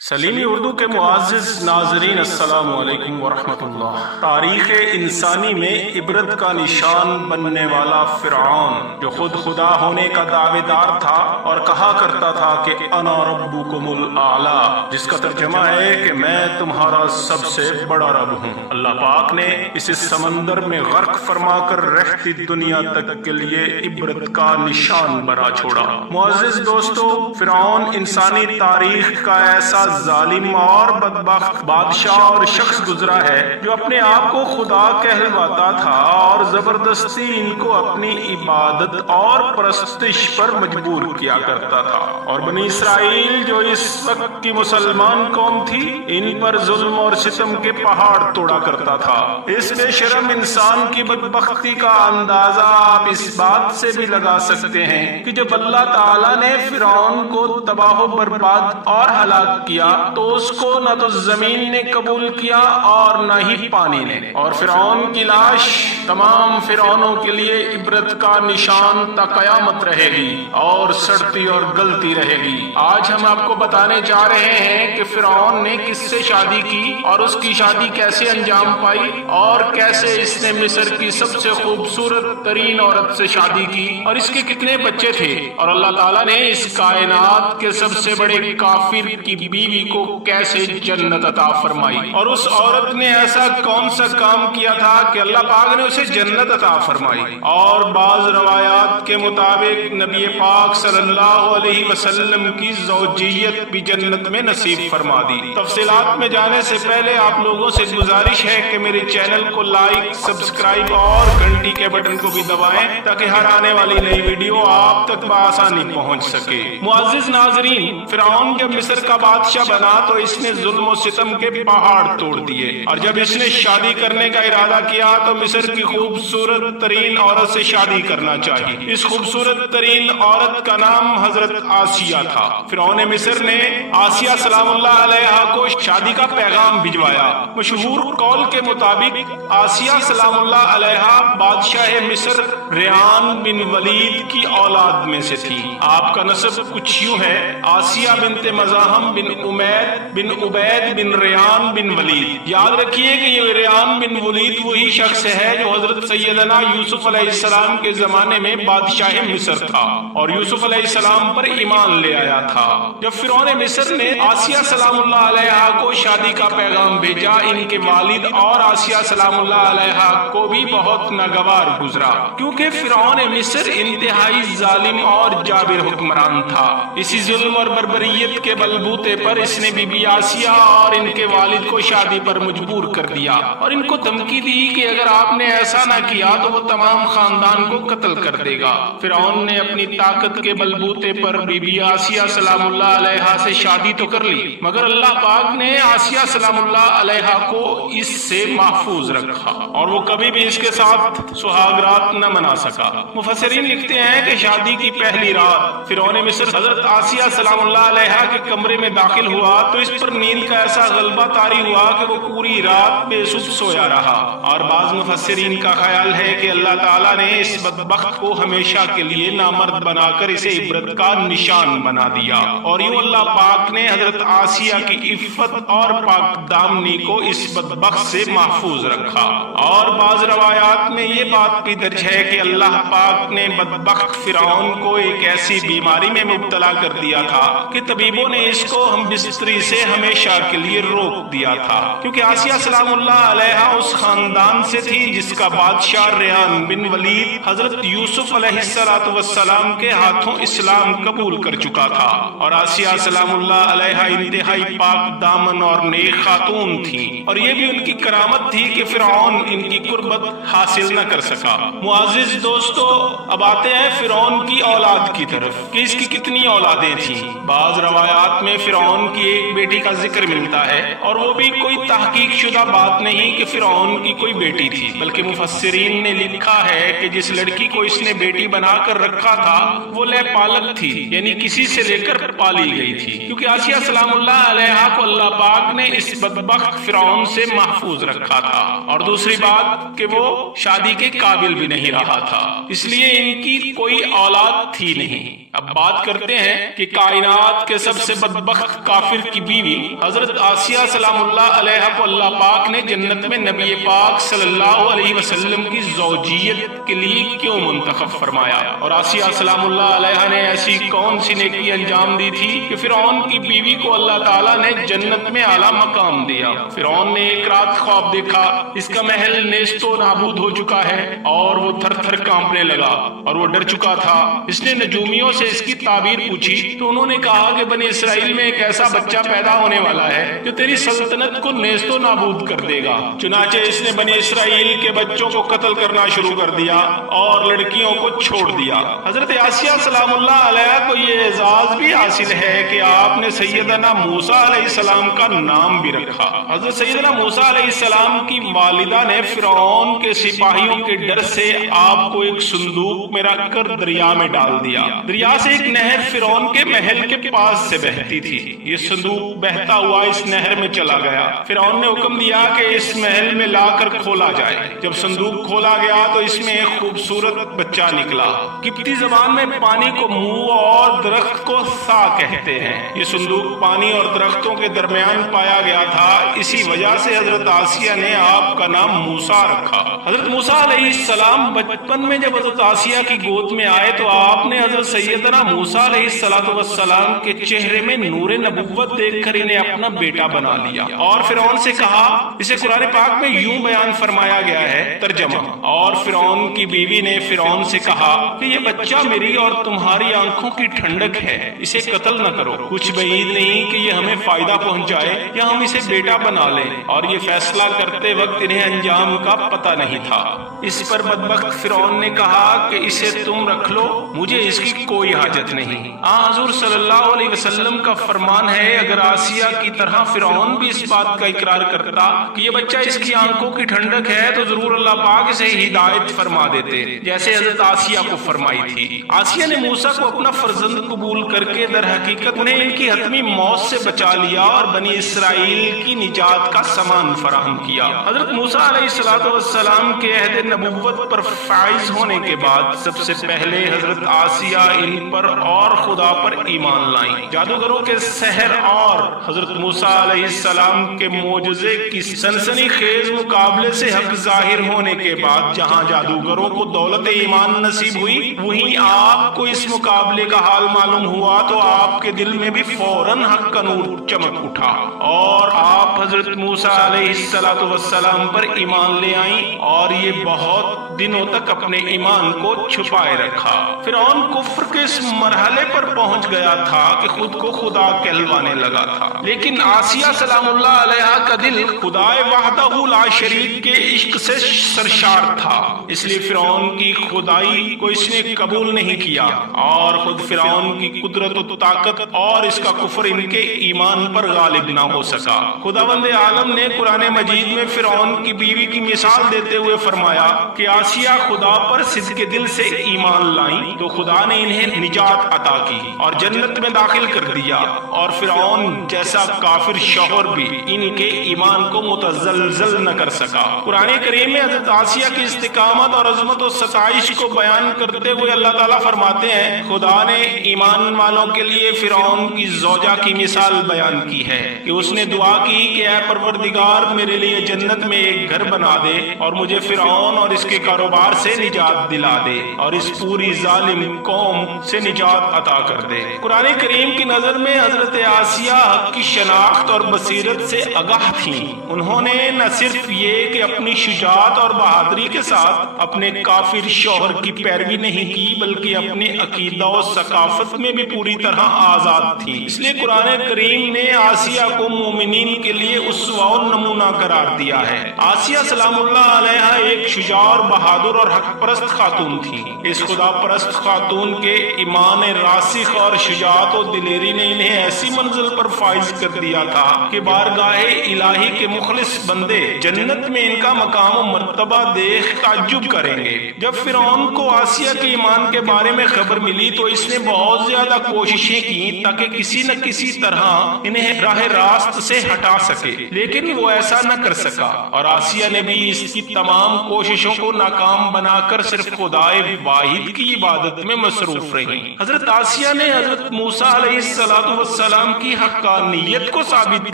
سلیمی اردو کے معزز ناظرین، السلام علیکم ورحمۃ اللہ۔ تاریخ انسانی میں عبرت کا نشان بننے والا فرعون، جو خود خدا ہونے کا دعوے دار تھا اور کہا کرتا تھا کہ انا ربکم الاعلی، جس کا ترجمہ ہے کہ میں تمہارا سب سے بڑا رب ہوں، اللہ پاک نے اسے سمندر میں غرق فرما کر رہتی دنیا تک کے لیے عبرت کا نشان بنا چھوڑا۔ معزز دوستو، فرعون انسانی تاریخ کا ایسا ظالم اور بدبخت بادشاہ اور شخص گزرا ہے جو اپنے آپ کو خدا کہلواتا تھا اور زبردستی ان کو اپنی عبادت اور پرستش پر مجبور کیا کرتا تھا، اور بنی اسرائیل جو اس وقت کی مسلمان قوم تھی ان پر ظلم اور ستم کے پہاڑ توڑا کرتا تھا۔ اس بے شرم انسان کی بدبختی کا اندازہ آپ اس بات سے بھی لگا سکتے ہیں کہ جب اللہ تعالیٰ نے فرعون کو تباہ و برباد اور ہلاک کیا تو اس کو نہ تو زمین نے قبول کیا اور نہ ہی پانی نے، اور فرعون کی لاش تمام فرعونوں کے لیے عبرت کا نشان تا قیامت رہے گی اور سڑتی اور گلتی رہے گی۔ آج ہم آپ کو بتانے جا رہے ہیں کہ فرعون نے کس سے شادی کی اور اس کی شادی کیسے انجام پائی، اور کیسے اس نے مصر کی سب سے خوبصورت ترین عورت سے شادی کی، اور اس کے کتنے بچے تھے، اور اللہ تعالیٰ نے اس کائنات کے سب سے بڑے کافر کی بیوی کو کیسے جنت عطا فرمائی، اور اس عورت نے ایسا کون سا کام کیا تھا کہ اللہ پاک نے اسے جنت عطا فرمائی۔ اور بعض روایات کے مطابق نبی پاک صلی اللہ علیہ وسلم کی زوجیت بھی جنت میں نصیب فرما دی۔ تفصیلات میں جانے سے پہلے آپ لوگوں سے گزارش ہے کہ میرے چینل کو لائک، سبسکرائب اور گھنٹی کے بٹن کو بھی دبائیں تاکہ ہر آنے والی نئی ویڈیو آپ تک بآسانی پہنچ سکے۔ معزز ناظرین، فرعون جب مصر کا بادشاہ بنا تو اس نے ظلم و ستم کے پہاڑ توڑ دیے، اور جب اس نے شادی کرنے کا ارادہ کیا تو مصر کی خوبصورت ترین عورت سے شادی کرنا چاہی۔ اس خوبصورت ترین عورت کا نام حضرت آسیہ تھا۔ فرعون مصر نے آسیہ سلام اللہ علیہا کو شادی کا پیغام بھجوایا۔ مشہور قول کے مطابق آسیہ سلام اللہ علیہا بادشاہ مصر ریان بن ولید کی اولاد میں سے تھی۔ آپ کا نسب کچھ یوں ہے: آسیہ بنت مزاحم بن امید بن عبید بن ریان بن ولید۔ یاد رکھیے کہ یہ ریان بن ولید وہی شخص ہے جو حضرت سیدنا یوسف علیہ السلام کے زمانے میں بادشاہ مصر تھا اور یوسف علیہ السلام پر ایمان لے آیا تھا۔ جب فرعون مصر نے آسیہ سلام اللہ علیہا کو شادی کا پیغام بھیجا، ان کے والد اور آسیہ سلام اللہ علیہا کو بھی بہت ناگوار گزرا، کیونکہ فرعون مصر انتہائی ظالم اور جابر حکمران تھا۔ اسی ظلم اور بربریت کے بلبوتے پر اس نے بی بی آسیہ اور ان کے والد کو شادی پر مجبور کر دیا، اور ان کو دھمکی دی کہ اگر آپ نے ایسا نہ کیا تو وہ تمام خاندان کو قتل کر دے گا۔ فرعون نے اپنی طاقت کے بلبوتے پر بی بی آسیہ سلام اللہ علیہا سے شادی تو کر لی، مگر اللہ پاک نے آسیہ سلام اللہ علیہا کو اس سے محفوظ رکھا اور وہ کبھی بھی اس کے ساتھ سہاگ رات نہ منا سکا۔ مفسرین لکھتے ہیں کہ شادی کی پہلی رات فرعون مصر حضرت آسیہ سلام اللہ علیہا کے کمرے میں داخل ہوا تو اس پر نیند کا ایسا غلبہ طاری ہوا کہ وہ پوری رات بے سود سویا رہا، اور بعض مفسرین کا خیال ہے کہ اللہ تعالیٰ نے اس بدبخت کو ہمیشہ کے لیے نامرد بنا کر اسے عبرت کا نشان بنا دیا، اور یوں اللہ پاک نے حضرت آسیہ کی عفت اور پاک دامنی کو اس بدبخت سے محفوظ رکھا۔ اور بعض روایات میں یہ بات بھی درج ہے کہ اللہ پاک نے بدبخت فرعون کو ایک ایسی بیماری میں مبتلا کر دیا تھا کہ طبیبوں نے اس کو ہم بستری سے ہمیشہ کے لیے روک دیا تھا، کیونکہ آسیہ سلام اللہ علیہا اس خاندان سے تھی جس کا بادشاہ ریان بن ولید حضرت یوسف علیہ السلام کے ہاتھوں اسلام قبول کر چکا تھا، اور آسیہ سلام اللہ علیہا انتہائی پاک دامن اور نیک خاتون تھی، اور یہ بھی ان کی کرامت تھی کہ فرعون ان کی قربت حاصل نہ کر سکا۔ معزز دوستو، اب آتے ہیں فرعون کی اولاد کی طرف کہ اس کی کتنی اولادیں تھیں۔ بعض روایات میں فرعون کی ایک بیٹی کا ذکر ملتا ہے، اور وہ بھی کوئی تحقیق شدہ بات نہیں کہ فرعون کی کوئی بیٹی تھی، بلکہ مفسرین نے لکھا ہے کہ جس لڑکی کو اس نے بیٹی بنا کر رکھا تھا وہ لے پالک تھی، یعنی کسی سے لے کر پالی گئی تھی، کیونکہ آسیہ سلام اللہ علیہا کو اللہ اللہ پاک نے اس بدبخت فرعون سے محفوظ رکھا تھا، اور دوسری بات کہ وہ شادی کے قابل بھی نہیں رہا تھا، اس لیے ان کی کوئی اولاد تھی نہیں۔ اب بات کرتے ہیں کہ کائنات کے سب سے بدبخت کافر کی بیوی حضرت آسیہ سلام اللہ علیہ کو اللہ پاک نے جنت میں نبی پاک صلی اللہ علیہ وسلم کی زوجیت کے لیے کیوں منتخب فرمایا، اور آسیہ سلام اللہ علیہ نے ایسی کون سی نیکی انجام دی تھی کہ فرعون کی بیوی کو اللہ تعالیٰ نے جنت میں اعلیٰ مقام دیا۔ فرعون نے ایک رات خواب دیکھا، اس کا محل نیست و نابود ہو چکا ہے، اور وہ تھر تھر کانپنے لگا اور وہ ڈر چکا تھا۔ اس نے نجومیوں سے اس کی تعبیر پوچھی تو انہوں نے کہا کہ بنی اسرائیل میں ایک ایسا بچہ پیدا ہونے والا ہے جو تیری سلطنت کو نیست و نابود کر دے گا۔ چنانچہ اس نے بنی اسرائیل کے بچوں کو قتل کرنا شروع کر دیا اور لڑکیوں کو چھوڑ دیا۔ حضرت آسیہ سلام اللہ علیہ کو یہ اعزاز بھی حاصل ہے کہ آپ نے سیدنا موسیٰ علیہ السلام کا نام بھی رکھا۔ حضرت سیدنا موسیٰ علیہ السلام کی والدہ نے فرعون کے سپاہیوں کے ڈر سے آپ کو ایک صندوق میں رکھ کر دریا میں ڈال دیا۔ دریا سے ایک نہر فرعون کے محل کے پاس سے بہتی تھی۔ یہ صندوق بہتا ہوا اس نہر میں چلا گیا۔ فرعون نے حکم دیا کہ اس محل میں لا کر کھولا جائے۔ جب صندوق کھولا گیا تو اس میں ایک خوبصورت بچہ نکلا۔ قبطی زبان میں پانی کو منہ اور درخت کو سا کہتے ہیں۔ یہ صندوق پانی اور درختوں کے درمیان پایا گیا تھا، اسی وجہ سے حضرت آسیہ نے آپ کا نام موسیٰ رکھا۔ حضرت موسیٰ علیہ السلام بچپن میں جب حضرت آسیہ کی گود میں آئے تو آپ نے حضرت سیدنا موسیٰ علیہ السلام کے چہرے میں نور نبوت دیکھ کر انہیں اپنا بیٹا بنا لیا، اور فرعون سے کہا، اسے قرآن پاک میں یوں بیان فرمایا گیا ہے، ترجمہ، اور فرعون کی بیوی نے فرعون سے کہا کہ یہ بچہ میری اور تمہاری آنکھوں کی ٹھنڈک ہے، اسے قتل نہ کرو، کچھ بعید نہیں کہ یہ ہمیں فائدہ پہنچائے یا ہم اسے بیٹا بنا لیں۔ اور یہ فیصلہ کرتے وقت انہیں انجام کا پتہ نہیں تھا۔ اس پر بدبخت فرعون نے کہا کہ اسے تم رکھ لو، مجھے اس کی کوئی حاجت نہیں۔ حضور صلی اللہ علیہ وسلم کا فرمان ہے، اگر آسیہ کی طرح فرعون بھی اس بات کا اقرار کرتا کہ یہ بچہ اس کی آنکھوں کی ٹھنڈک ہے تو ضرور اللہ پاک اسے ہدایت فرما دیتے، جیسے حضرت آسیہ کو فرمائی تھی۔ آسیہ نے موسیٰ کو اپنا فرزند قبول کر کے در حقیقت انہیں ان کی حتمی موت سے بچا لیا اور بنی اسرائیل کی نجات کا سامان فراہم کیا۔ حضرت موسیٰ علیہ السلام کے عہد نبوت پر فائز ہونے کے بعد سب سے پہلے حضرت آسیہ ان پر اور خدا پر ایمان لائیں۔ جادوگروں کے سحر اور حضرت موسیٰ علیہ السلام کے معجزے کی سنسنی خیز مقابلے سے حق ظاہر ہونے کے بعد جہاں جادوگروں کو دولت ایمان نصیب ہوئی، وہیں آپ کو اس مقابلے کا حال معلوم ہوا تو آپ کے دل میں بھی فوراً حق کا نور چمک اٹھا اور آپ حضرت موسیٰ علیہ السلام پر ایمان لے آئیں، اور یہ بہت دنوں تک اپنے ایمان کو چھپائے رکھا۔ فرعون کفر کے اس مرحلے پر پہنچ گیا تھا کہ خود کو خدا کہلوانے لگا تھا، لیکن آسیہ سلام اللہ علیہ کا دل خدائے وحدہ لا شریک کے عشق سے سرشار تھا، اس لیے فرعون کی خدائی کو اس نے قبول نہیں کیا، اور خود فرعون کی قدرت و طاقت اور اس کا کفر ان کے ایمان پر غالب نہ ہو سکا۔ خداوند عالم نے قرآن مجید میں فرعون کی بیوی کی مثال دیتے ہوئے فرمایا کہ آسیہ خدا پر صدق دل سے ایمان لائیں تو خدا نے انہیں نجات عطا کی اور جنت میں داخل کر دیا، اور فرعون جیسا کافر شوہر بھی ان کے ایمان کو متزلزل نہ کر سکا۔ قرآن کریم میں حضرت آسیہ کی استقامت اور عظمت و ستائش کو بیان کرتے ہوئے اللہ تعالیٰ فرماتے ہیں، خدا نے ایمان والوں کے لیے فرعون کی زوجہ کی مثال بیان کی ہے کہ اس نے دعا کی کہ اے پروردگار میرے لیے جنت میں ایک گھر بنا دے اور مجھے فرعون اور اس کے کاروبار سے نجات دلا دے اور اس پوری ظالم قوم سے نجات عطا کر دے۔ قرآن کریم کی نظر میں حضرت آسیہ حق کی شناخت اور بصیرت سے آگاہ تھیں۔ انہوں نے نہ صرف یہ کہ اپنی شجاعت اور بہادری کے ساتھ اپنے کافر شوہر کی پیروی نہیں کی، بلکہ اپنے عقیدہ و ثقافت میں بھی پوری طرح آزاد تھی۔ اس لیے قرآن کریم نے آسیہ کو مومنین کے لیے اسوہ و نمونہ قرار دیا ہے۔ آسیہ سلام اللہ علیہ ایک شجاع اور بہادر اور حق پرست خاتون تھی۔ اس خدا پرست خاتون کے ایمان راسخ اور شجاعت و دلیری نے انہیں ایسی منزل پر فائز کر دیا تھا کہ بارگاہ الہی کے مخلص بندے جنت میں ان کا مقام و مرتبہ دیکھ تعجب کریں گے۔ جب فرعون کو آسیہ کے ایمان کے بارے میں خبر ملی تو اس نے بہت زیادہ کوششیں کی تاکہ کسی نہ کسی طرح انہیں راہ راہ راست سے ہٹا سکے، لیکن وہ ایسا نہ کر سکا، اور آسیہ نے بھی اس کی تمام کوششوں کو ناکام بنا کر صرف خدائے واحد کی عبادت میں مصروف رہی۔ حضرت آسیہ نے حضرت موسیٰ علیہ السلام کی حقانیت کو ثابت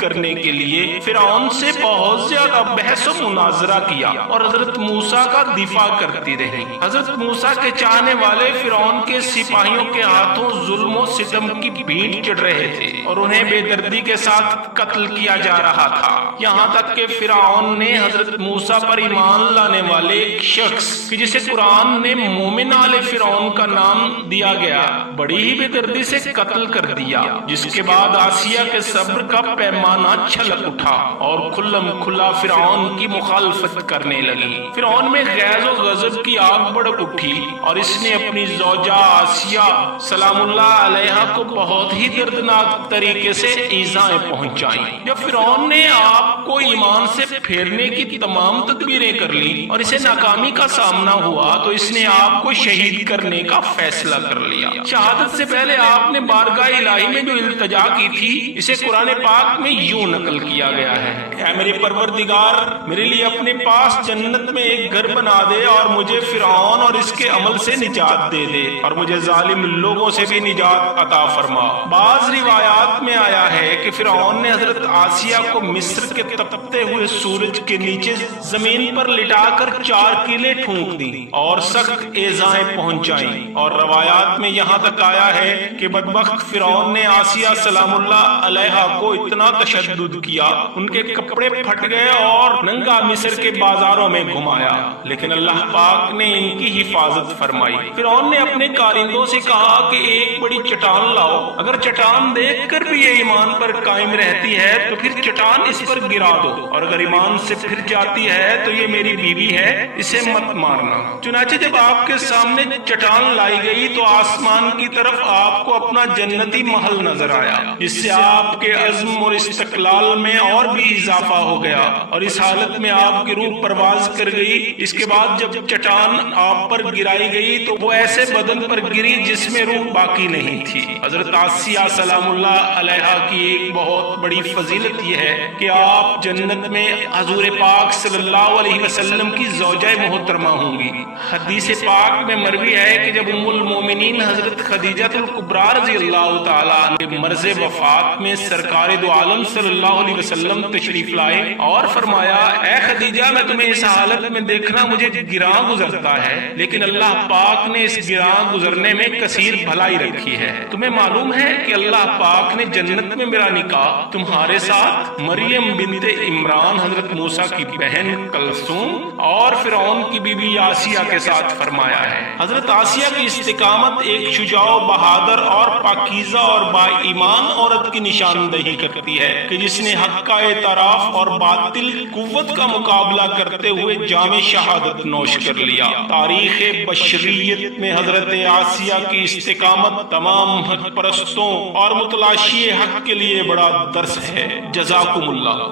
کرنے کے لیے فرعون سے بہت زیادہ بحث و مناظرہ کیا اور حضرت موسیٰ کا دفاع کرتی رہی۔ حضرت موسیٰ کے چاہنے والے فرعون کے سپاہیوں کے ہاتھوں ظلم و ستم کی بھینٹ چڑھ رہے تھے اور انہیں بے دردی کے ساتھ قتل کیا جا رہا تھا، یہاں تک کہ فرعون نے حضرت موسیٰ پر ایمان لانے والے ایک شخص کہ جسے قرآن نے مومن آل فرعون کا نام دیا گیا بڑی ہی بے دردی سے قتل کر دیا، جس کے بعد آسیہ کے صبر کا پیمانہ چھلک اٹھا اور کھلم کھلا فرعون کی مخالفت کرنے لگی۔ فرعون میں غیظ و غضب کی آگ بھڑک اٹھی اور اس نے اپنی زوجہ آسیہ سلام اللہ علیہا کو بہت ہی دردناک طریقے سے ایذائیں پہنچائیں۔ جب فرعون نے آپ کو ایمان سے پھیرنے کی تمام تدبیریں کر لی اور اسے ناکامی کا سامنا ہوا تو اس نے آپ کو شہید کرنے کا فیصلہ کر لیا۔ شہادت سے پہلے آپ نے بارگاہ الہی میں جو التجا کی تھی اسے قرآن پاک میں یوں نقل کیا گیا ہے: اے میرے پروردگار، میرے لیے اپنے پاس جنت میں ایک گھر بنا دے اور مجھے فرعون اور اس کے عمل سے نجات دے دے اور مجھے ظالم لوگوں سے بھی نجات عطا فرما۔ بعض روایات میں آیا ہے کہ فرعون نے حضرت آسیہ کو مصر کے تپتے ہوئے سورج کے نیچے زمین پر لٹا کر 4 کیلیں ٹھونک دی اور سخت ایذائیں پہنچائیں، اور روایات میں یہاں تک آیا ہے کہ بدبخت فرعون نے آسیہ سلام اللہ علیہا کو اتنا تشدد کیا ان کے کپڑے پھٹ گئے اور ننگا مصر کے بازاروں میں گھمایا، لیکن اللہ پاک نے ان کی حفاظت فرمائی۔ فرعون نے اپنے کارندوں سے کہا کہ ایک بڑی چٹان لاؤ، اگر چٹان دیکھ کر بھی یہ ایمان پر قائم رہتی ہے تو پھر چٹان اس پر گرا دو، اور اگر ایمان سے پھر جاتی ہے تو یہ میری بیوی ہے، اسے مت مارنا۔ چنانچہ جب آپ کے سامنے چٹان لائی گئی تو آسمان کی طرف آپ کو اپنا جنتی محل نظر آیا، جس سے آپ کے عزم اور استقلال میں اور بھی اضافہ ہو گیا، اور اس حالت میں آپ کی روح پرواز کر گئی۔ اس کے بعد جب چٹان آپ پر گرائی گئی تو وہ ایسے بدن پر گری جس میں روح باقی نہیں تھی۔ حضرت آسیہ سلام اللہ علیہا کی ایک بہت بڑی فضیلت یہ ہے کہ آپ جنت میں حضور پاک صلی اللہ علیہ وسلم کی زوجہ محترمہ ہوں گی۔ حدیث پاک میں مروی ہے کہ جب ام المومنین حضرت خدیجہ الکبریٰ رضی اللہ تعالیٰ عنہ مرض وفات میں سرکار دو عالم صلی اللہ علیہ وسلم تشریف لائے اور فرمایا: اے خدیجہ، میں تمہیں اس حالت میں دیکھنا مجھے گراں گزرتا ہے، لیکن اللہ پاک نے اس گراں گزرنے میں کثیر بھلائی رکھی ہے۔ تمہیں معلوم ہے کہ اللہ پاک نے جنت میں میرا نکاح تمہارے ساتھ مریم بنت عمران حضرت موسیٰ کی بہن کلثوم اور فرعون کی بیوی آسیہ کے ساتھ فرمایا ہے۔ حضرت آسیہ کی استقامت ایک شجاع و بہادر اور پاکیزہ اور با ایمان عورت کی نشاندہی کرتی ہے کہ جس نے حق کا اعتراف اور باطل قوت کا مقابلہ کرتے ہوئے جام شہادت نوش کر لیا۔ تاریخ بشریت میں حضرت آسیہ کی استقامت تمام حق پرستوں اور متلاشی حق کے لیے بڑا درس ہے۔ جزاکم اللہ۔